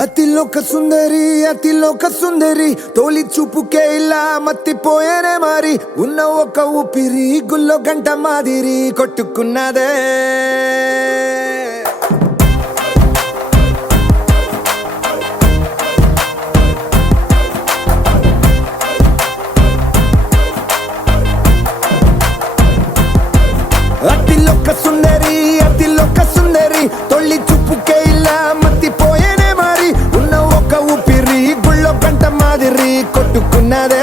అతిలోక సుందరి తోలి చూపుకే ఇలా మత్తిపోయేనే మరి ఉన్న ఒక ఊపిరి గుల్లో గంట మాదిరి కొట్టుకున్నదే. అతిలోక సుందరి తొలి చూపుకే ఇలా మత్తిపోయేనే మరి ఉన్న ఒక ఊపిరి గుళ్ళో గంట మాదిరి కొట్టుకున్నదే.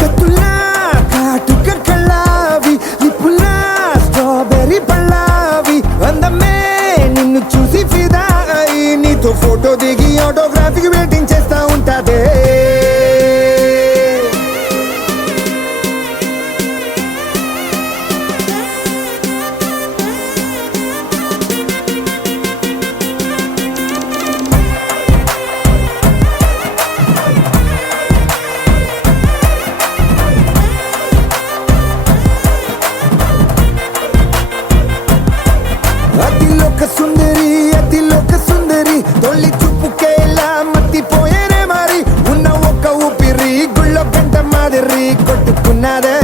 కత్తులా కాటుక కళ్ళావి లిప్పులా స్ట్రాబెర్రీ పళ్ళావి అందమే నిన్ను చూసి ఫిదా అయి నీతో ఫోటో దిగి ఆటోగ్రాఫీకి వెయిటింగ్ చేస్తా ఉంటాదే. అతిలోక సుందరి తొలి చూపుకే ఇలా మత్తిపోయేనే మరి ఉన్న ఒక ఊపిరి గుళ్ళో గంట మాదిరి కొట్టుకున్నదే.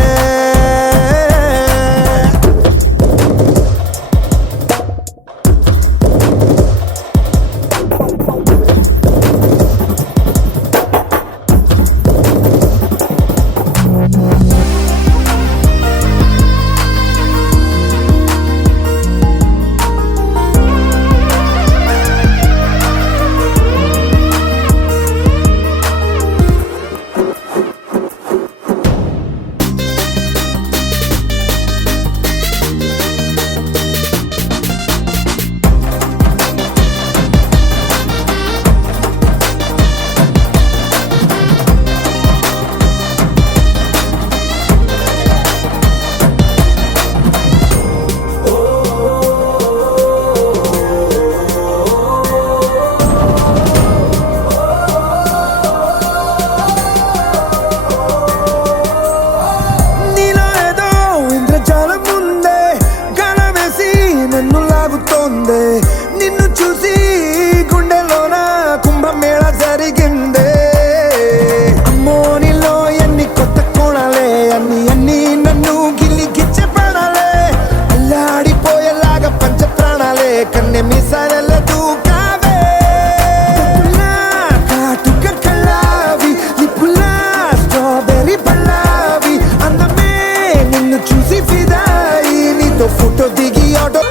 నిన్ను చూసి గుండెలోన కుంభమేళ జరిగిందే. అమ్మో నీలో ఎన్ని కొత్త కోణాలే అన్ని నన్ను గిల్లి గిచ్చే ప్రాణాలే అల్లాడిపోయేలాగా పంచ ప్రాణాలే కన్నె మీసాల దూకావే. కాటుక కళ్ళావి లిప్పులా స్ట్రాబెర్రీ పళ్ళావి అందమే నిన్ను చూసి ఫిదాయి నీతో ఫోటో దిగి ఆటో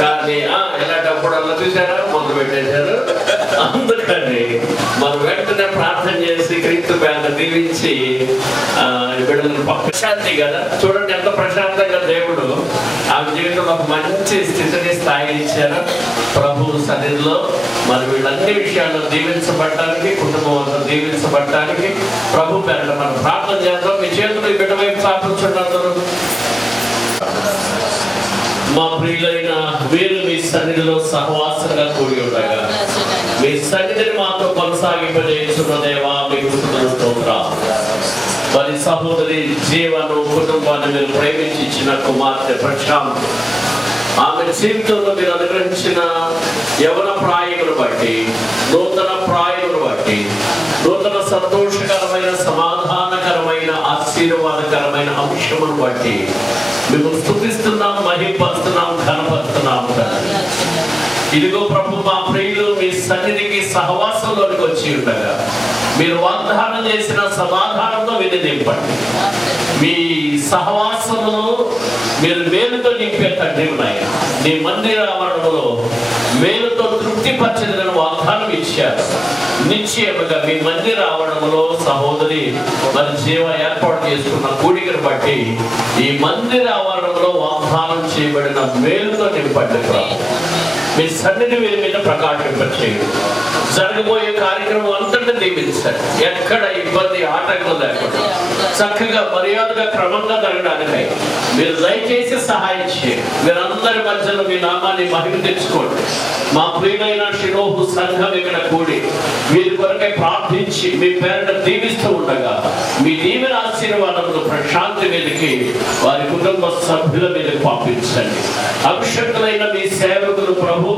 కానీ ఎలాంటప్పుడల్లా చూసారా మొదలు పెట్టేశారు. అందుకని మనం వెంటనే ప్రార్థన చేసి క్రీస్తు బ్యాంక్ దీవించి బిడ్డలను ప్రశాంతి కదా. చూడండి ఎంత ప్రశాంతంగా దేవుడు ఆమె జీవితంలో ఒక మంచి స్థితిని స్థాయి ఇచ్చారు. ప్రభు సన్నిధిలో మరి వీళ్ళన్ని విషయాల్లో దీవించబడటానికి కుటుంబం అంతా దీవించబడటానికి ప్రభు పేరిట మనం ప్రార్థన చేద్దాం. మీ చేతులు ఈ బిడ్డ వైపు స్థాపించున్నారు. మా ప్రియులైన వీరు మీ సన్నిధిలో సహవాసంగా కూడి ఉండగా మీ సన్నిధిని మాతో కొనసాగింపజేస్తున్న దేవా మీకు స్తోత్రాలు. మరి సహోదరి జీవను కుటుంబాన్ని మీరు ప్రేమించి ఇచ్చిన కుమార్తె ప్రశాంత్ ఆమె జీవితంలో మీరు అనుగ్రహించిన యవన ప్రాయమును బట్టి నూతన ప్రాయమును బట్టి నూతన సంతోషకరమైన సమాధానకరమైన ఆశీర్వాదకరమైన అంశమును బట్టి మేము స్తుతిస్తున్నాం, మహిమపరుస్తున్నాం, ఘనపరుస్తున్నాం. ఇదిగో ప్రభు మా ప్రియులు మీ సన్నిధికి సహవాసంలోనికి వచ్చి ఉండగా మీరు వాగ్దానం చేసిన సమాధానంతో విని నింపండి. మీ సహవాసమును మీరు మేలుతో నింపే తండ్రి ఉన్నాయి. నీ మందిర ఆవరణలో మేలుతో తృప్తిపరచదని వాగ్దానం ఇచ్చారు. నిశ్చయముగా మీ మందిర ఆవరణలో సహోదరి మరి జీవ ఏర్పాటు చేసుకున్న కూడికను బట్టి ఈ మందిర ఆవరణలో వాగ్దానం చేయబడిన మేలుతో నింపండి. మీ సన్నిధి వీరి మీద ప్రకాశింపచేయండి. జరగబోయే కార్యక్రమం అంతటా దీవించండి. ఎక్కడ ఇబ్బంది ఆటంకం లేకుండా చక్కగా మర్యాదగా క్రమంగా జరగడానికై మీరు దయచేసి సహాయం చేయండి. మీరందరి మధ్యలో మీ నామాన్ని మహిమ తెచ్చుకోండి. మా ప్రియులైన షిలోహు సంఘం ఇక్కడ కూడి వీరి కొరకై ప్రార్థించి మీ పేరుట దీవిస్తూ ఉండగా మీ దీవెన ఆశీర్వాదములు ప్రశాంతి మీదకి వారి కుటుంబ సభ్యుల మీదకి పంపించండి. అభిషక్తులైన మీ సేవకులు ప్రభు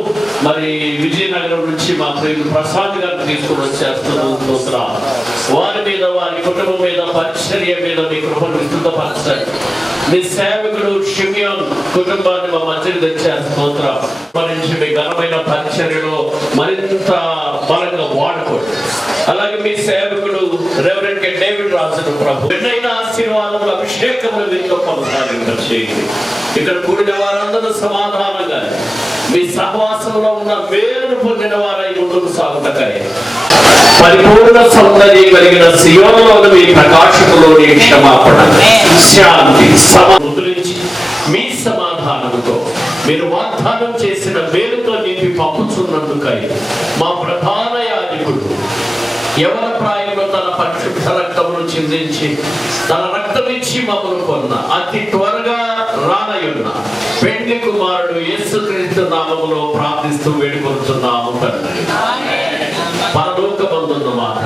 మరి విజయనగరం నుంచి మా ప్రియులు ప్రసాద్ గారిని తీసుకుని వచ్చేస్తున్నారు. వారి మీద వారి కుటుంబం మీద పరిచర్య మీద మీ కృపను విస్తృతపరచండి. మీ సేవకుడు షిమియోన్ కుటుంబాన్ని మా మధ్యలో తెచ్చేస్తున్నారు. నుంచి మీ ఘనమైన పరిచర్యలో మరింత బలంగా వాడుకోండి. అలాగే మీ సేవకుడు రెవరెండ్ కె డేవిడ్ రాజును ప్రభు ఎన్నైనా ఆశీర్వాదములు అభిషేకములు వీరితో కొనసాగించేయండి. ఇక్కడ కూడిన వారందరూ సమాధానంగా మీ సహవాసంలో ఉన్న మేలును పొందిన వారై ముందుకు సాగుతాయి. పరిపూర్ణ సౌందర్యం కలిగిన సియోనులోని మీ ప్రకాశములోని క్షమాపణ శాంతి ముద్రించి మీ సమాధానముతో మీరు వాగ్దానం చేసిన మేలుతో నింపి పంపుతున్నందుకై మా ప్రధాన యాజకుడు ఎవరి ప్రాయంలో తన పరిశుద్ధ రక్తమును చిందించి తన రక్తం ఇచ్చి మమ్మల్ని కొన్న అతి త్వరగా రానయున్న పెండ్లి కుమారుడు యేసుక్రీస్తు నామములో ప్రార్థిస్తూ వేడుకొనుచున్నాము తండ్రి. పరలోకమందున్న మాట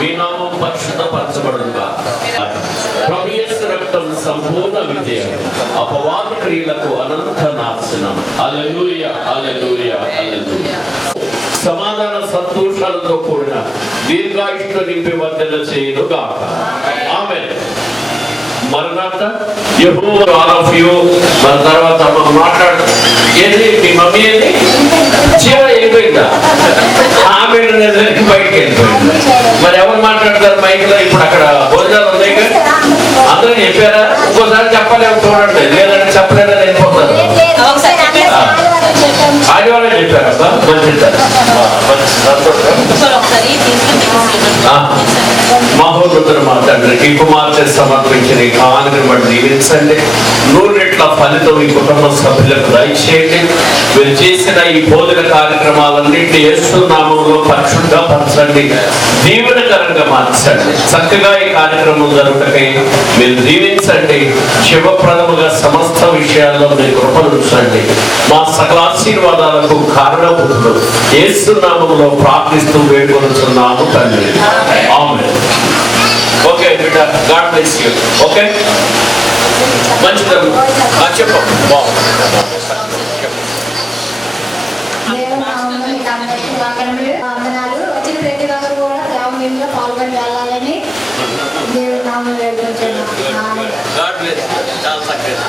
మీ నామం పరిశుద్ధపరచబడుగా. ప్రభు యేసు రక్తం సంపూర్ణ విజయం, అపవాద క్రియలకు అనంత నాశనం. హల్లెలూయా, హల్లెలూయా, హల్లెలూయా. సమాధాన సంతోషాలతో కూడిన దీర్ఘాయుష్ను నింపి వర్ధన చేయను గాక. ఆమేన్. మరణాత యెహోవా ఆల్ ఆఫ్ యు. మన తర్వాత మనం మాట్లాడు. ఏంటి మీ మమ్మీ ఏంటి జీవ అయిపోయిందా? ఆమె బయటకి వెళ్ళిపోయింది. మరి ఎవరు మాట్లాడతారు మైక్లో? ఇప్పుడు అక్కడ భోజనాలు ఉన్నాయి కదా, అందరూ చెప్పారా? ఇంకోసారి చెప్పలేము చూడండి, లేదంటే చెప్పలేదని వెళ్ళిపోతారు. ఆదివారం చెప్పారబ్బా, మంచిది. మహోన్నతుడు మా తండ్రి ఈ కుమార్తె సమర్పించిన ఈ కానుకను బట్టి దీవించండి. 100 రెట్ల ఫలితం ఈ కుటుంబ సభ్యులకు దయచేయండి. మీరు చేసిన ఈ బోధన కార్యక్రమాలన్నింటినీ యేసు నామములో పరిశుద్ధపరచండి, దీవెనకరంగా మార్చండి. చక్కగా ఈ కార్యక్రమం జరుగుటకై మీరు దీవించండి. శుభప్రదముగా సమస్త విషయాల్లో మీరు కృపనుంచండి. మా సకల ఆశీర్వాదాలకు కారణభూతులు యేసు నామములో ప్రార్థిస్తూ వేడుకొనుచున్నాము తండ్రి. ఆమేన్. ఓకే బిడ్డ, గాడ్ బ్లెస్ యు. ఓకే, మంచిదమ్మా. చెప్పండి. పాల్గొని వెళ్ళాలని దేవుడి నామం వేడుకుంటున్నాను. చాలా చక్కగా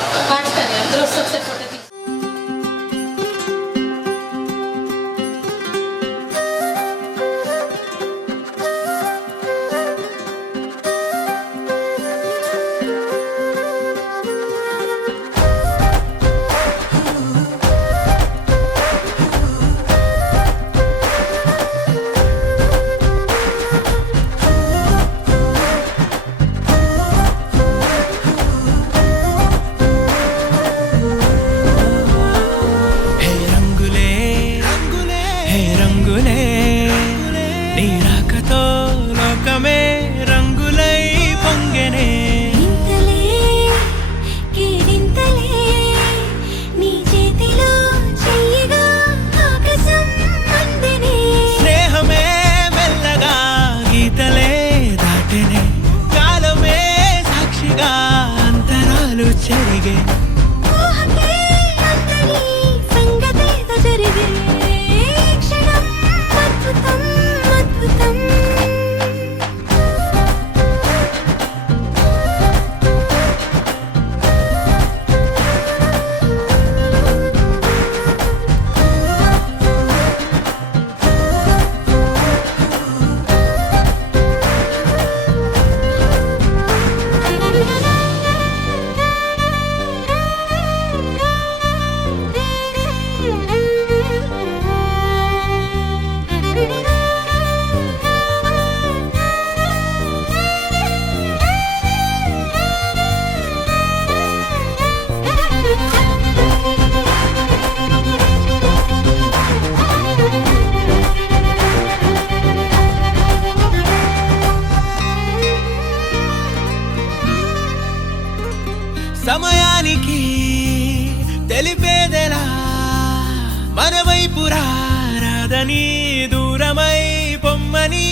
చేరని దూరమై పొమ్మని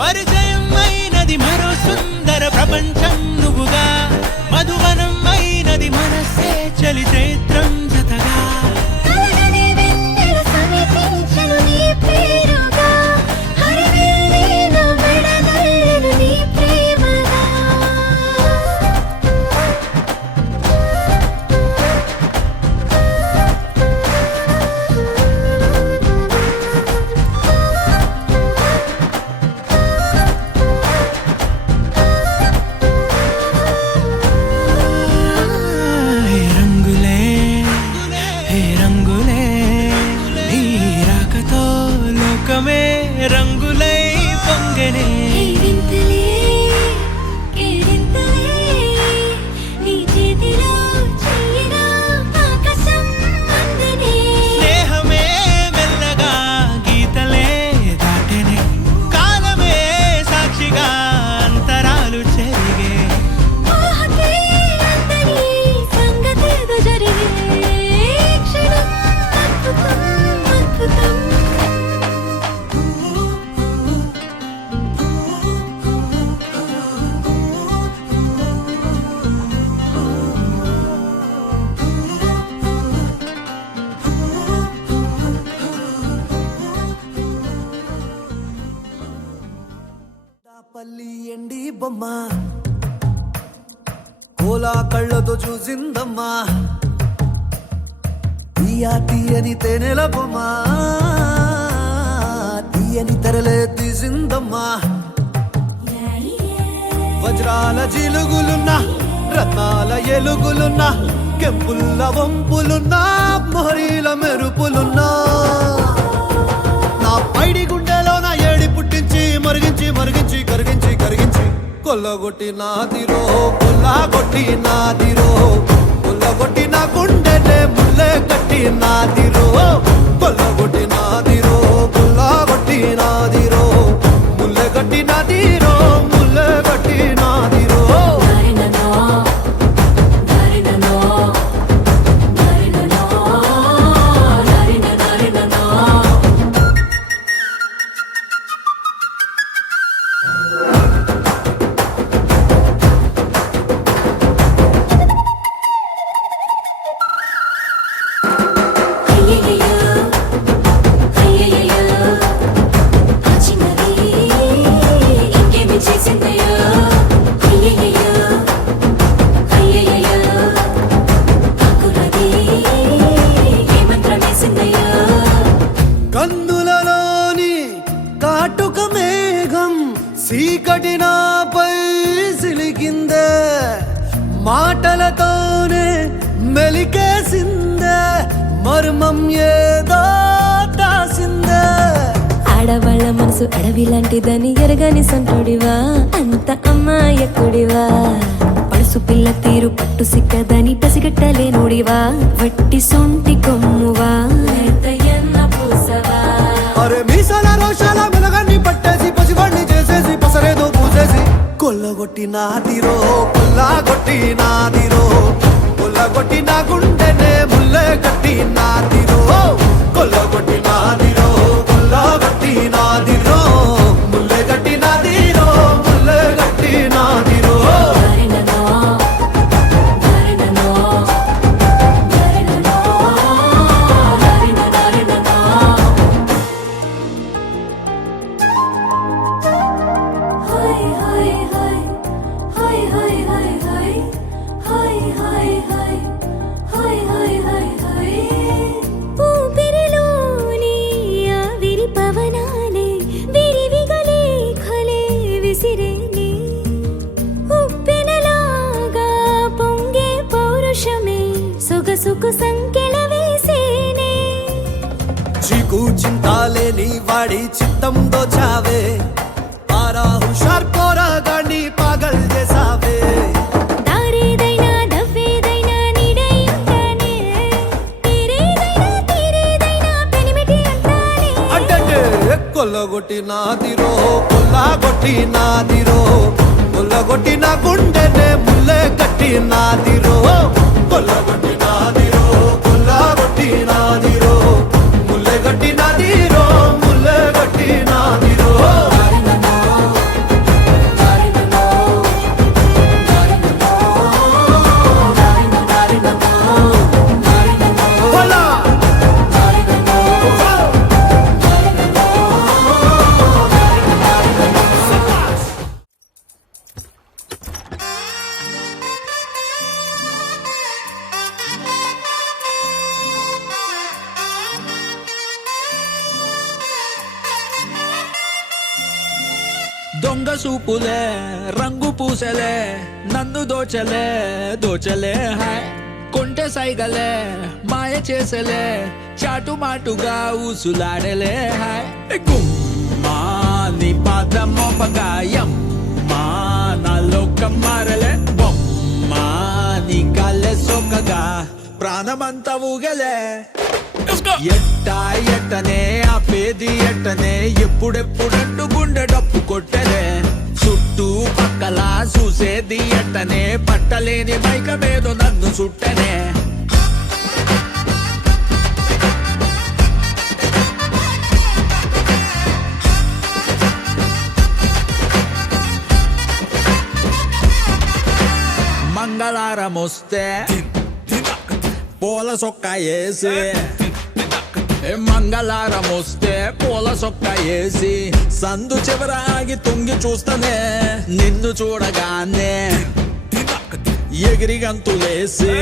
పరిచయం అయినది మరో సుందర ప్రపంచం నువ్వుగా మధువనం అయినది మనసే చలి చైత్రం జతగా రంగులై పొంగనే స్నేహమే మెల్లగా గీతలే దాటెనే కాలమే సాక్షిగా అంతరాలు చెరిగే పల్లి ఎండి బొమ్మ కోలా కళ్ళతో చూసిందమ్మా తీయని తేనెల బొమ్మ తీయని తెరలే తీసిందమ్మా వజ్రాల జిలుగులున్నా రత్నాల ఎలుగులున్నా కెంపుల్ల వంపులున్నా మొహరీల మెరుపులున్నా నా పైడి గుండెలో నా ఏడి పుట్టించి మరిగించి మరిగించి కరిగించి కరిగించి కొల్లగొట్టి నాదిరో కొల్లగొట్టి నాదిరో కొల్లగొట్టి నా గుండెలే ముల్లే కట్టి నాదిరో కొల్లగొట్టి నాదిరో కొల్లగొట్టి నాదిరో ముల్లే కట్టి నాదిరో ముల్లే కట్టి నాదిరో కందులలోని కాటుక మేఘం సీకటి నాపై సిలికిందే మాటలతోనే మెలికేసిందే మర్మం ఏదో దాసిందే ఆడవాళ్ళ మనసు అడవి లాంటిదని ఎరగని సంటుడివా అంత అమ్మాయకుడివా పడుసు పిల్ల తీరు పట్టు సిక్కదని పసిగట్టలేనుడివా వట్టి సొంటి కొమ్మువా అరే మీసాల రోషాల మెలగాన్ని పట్టేసి పసివాణ్ణి చేసేసి పసరేదో పూసేసి కొల్లగొట్టి నాదిరో కొల్లగొట్టి నాదిరో కొల్లగొట్టి నా గుండెనే ముల్లే కట్టి నాదిరో కొల్లగొట్టి నాదిరో కొల్లగొట్టి నాదిరో ముల్లే కట్టి నాదిరో ముల్లే కట్టి నాదిరో చీకు చింతాలేని వాడి చిత్తం దోచావే పారా హుషార్ పోరాగాన్ని పాగల్ చేసావే అంటే కొల్లగొట్టి నాదిరో కొల్లగొట్టి నాదిరో కొల్లగొట్టిన గుండెనే ముల్లే కట్టినాదిరో కొల్లగొట్టినాదిరో కొల్లగొట్టినాదిరో ముల్లె కట్టినాదిరో ముల్లె కట్టినాదిరో దొంగ సూపులే రంగు పూసలే నన్ను దోచలే దోచలే హాయ్ కొంటె సైగలే మాయ చేసలే చాటుమాటుగా ఊసులాడలే హాయ్ గుమ్మా నీ పాదం మోపగాయం మా నా లోకం మారలే బొమ్మా నీ కాళ్ళే సోకగా ప్రాణమంతా ఊగలే ఎట్టా ఎట్టనే ఆపేది ఎట్టనే ఎప్పుడెప్పుడంటూ గుండె డప్పు కొట్టలే చుట్టూ పక్కల చూసేది ఎట్టనే పట్టలేని మైకమేదో నన్ను చుట్టనే మంగళారం వస్తే పూల సొక్క వేసి మంగళారం వస్తే పూల సొక్క వేసి సందు చివరాగి తుంగి చూస్తనే నిన్ను చూడగానే ఎగిరి గంతులేసి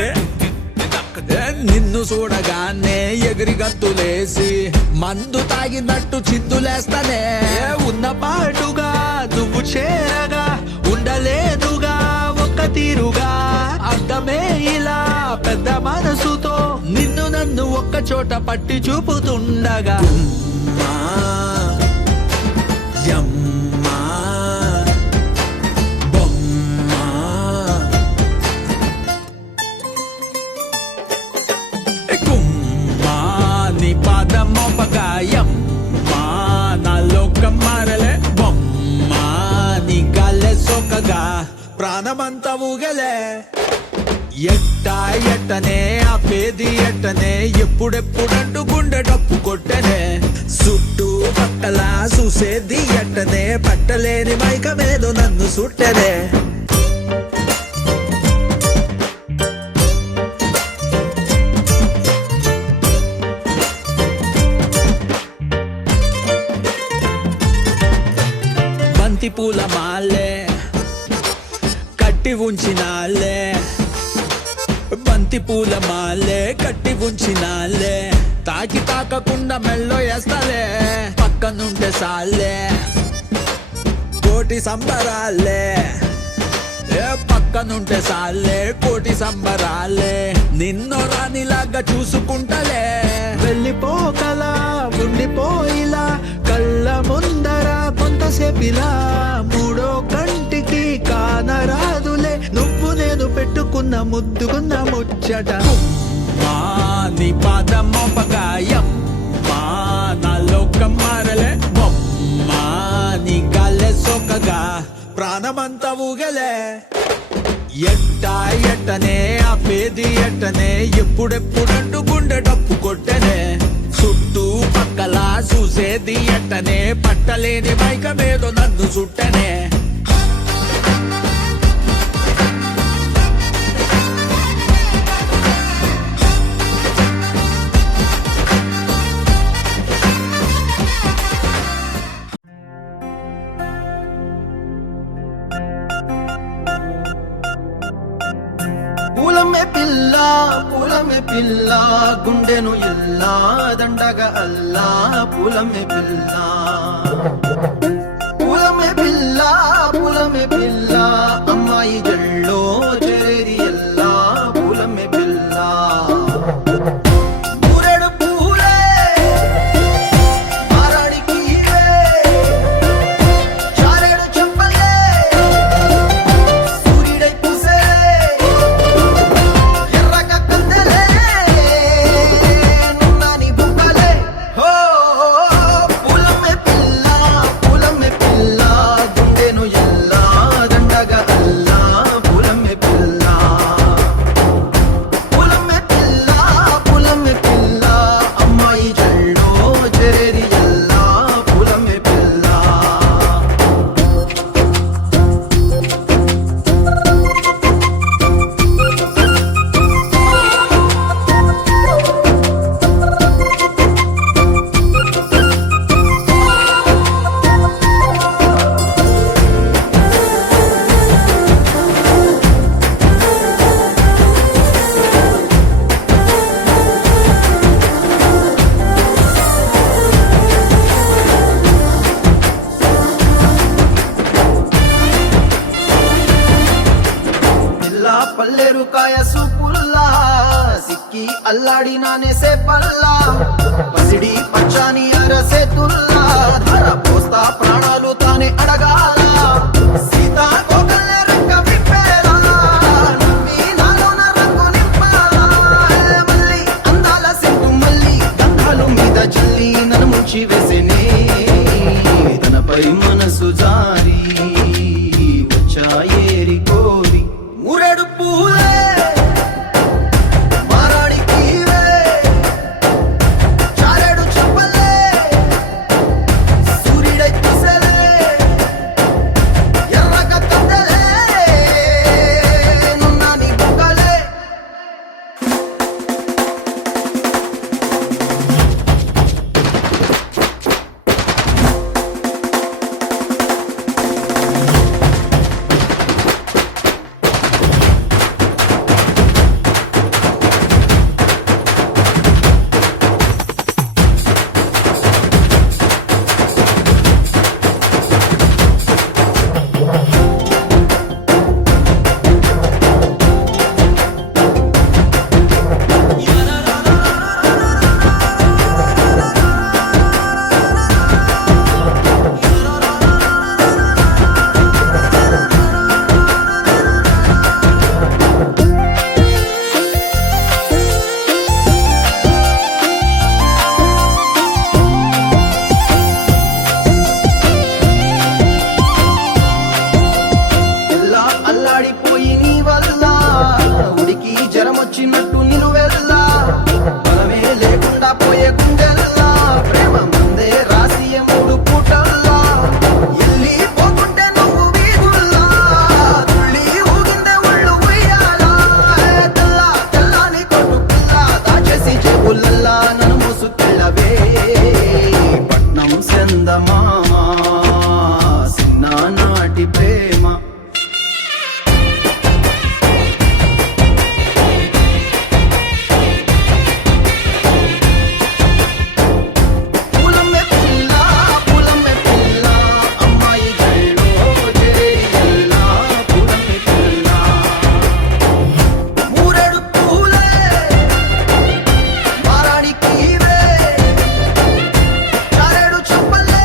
నిన్ను చూడగానే ఎగిరి గంతులేసి మందు తాగినట్టు చిందులేస్తానే ఉన్న పాటుగా నువ్వు చేరగా ఉండలేదుగా ఒక్క తీరుగా అర్థమే ఇలా పెద్ద మనసుతో నిన్ను నన్ను ఒక్క చోట పట్టి చూపుతుండగా యమ్మా బొమ్మా గుమ్మా నీ పాదం మోపగాయం మా నా లోకం మారలే బొమ్మా నీ గాల్లే సోకగా ప్రాణమంతా ఊగలే ఎట్టా ఎట్టనే ఆపేది ఎట్టనే ఎప్పుడెప్పుడంటూ గుండె డప్పు కొట్టనే చుట్టూ పక్కల చూసేది ఎట్టనే పట్టలేని మైకమేదో నన్ను సుట్టనే బంతి పూల మాలే కట్టి ఉంచినాలే బంతి పూల మాలే కట్టి ఉంచినాలే తాకి తాకకుండా మెల్లో వేస్తాలే పక్కనుంటే సాలే కోటి సంబరాలే పక్కనుంటే సాలే కోటి సంబరాలే నిన్నో రానిలాగా చూసుకుంటలే వెళ్ళిపోకలా ఉండిపోయిలా కళ్ళ ముందర కొంతసేపిలా మూడో కంటికి కానరాదులే నువ్వు నేను పెట్టుకున్న ముద్దుకున్న ముచ్చట మా నీ పాదం మోపగాయం మా నా లోకం మారలే బొమ్మా నీ గాల్లే సోకగా ప్రాణమంతా ఊగలే ఎట్టా ఎట్టనే ఆపేది ఎట్టనే ఎప్పుడెప్పుడంటూ గుండె డప్పు కొట్టనే చుట్టూ పక్కల చూసేది ఎట్టనే పట్టలేని మైకమేదో నన్ను చుట్టనే పూలమే పిల్ల గుండెను ఎల్లా దండగా అల్లా పూలమే పిల్ల పూలమే పిల్ల అమ్మాయి జల్లో చేరి ఎల్లా పూలమే పిల్ల పూరెడు పూలే మారాడికి చారెడు చెప్పలే సూర్యుడై పూసే పూలమే పిల్ల గుండెను ఎల్లా దండగా నానేసే పల్లా పసిడి పచ్చాని అరసే తుల్లా ధర పోస్తా ప్రాణాలు తానే అడగాల సీతా కోకల్లే రెక్క విప్పేలా నవ్వి నాలోన రంగు నింపాలా మళ్ళీ అందాల సెట్టు మళ్ళీ గంధాలు మీద జల్లి నన్ను ముంచి వేసేనే తనపై మనసు జారి వచ్చాయేరి కోరి మురెడు పూలే వచ్చినట్టు నిలువెల్లా బలమే లేకుండా పోయే గుండెల్లా ప్రేమ ముందే రాసియ మూడు పూటల్లా ఎల్లి పోకుంటే నువ్వు వీధుల్లా తుళ్ళి ఊగిందే ఒళ్ళు ఉయ్యాలా తెల్లా తెల్లాని కొట్టు పిల్ల దాచేసి చెవులల్లా నన్ను మూసుకెళ్ళవే పట్నం సెందమామా సిన్నానాటి ప్రేమ చెప్పలే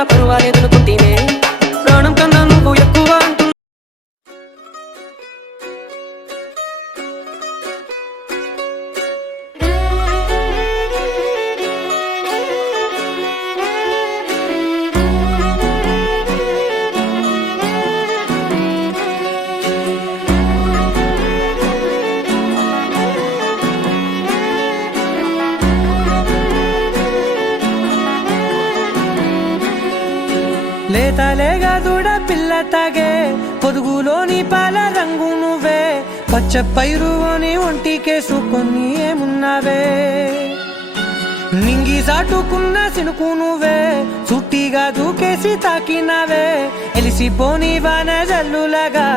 కన్నా పర్వాలేదనుకుంటేనే ప్రాణం కన్నా నువ్వు ఎక్కువ అంటున్నా. లేతలేగా దూడ పిల్ల తాగే పొదుగులోని పాల రంగు నువ్వే పచ్చ పైరు అని ఒంటికేసుకొని ఏమున్నావే నింగి సాటుకున్న సినుకు నువ్వే చుట్టిగా దూకేసి తాకినావే ఎలిసిపోని వాన జల్లులగా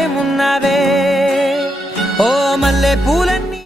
ఏమున్నావే ఓ మల్లె పూలన్నీ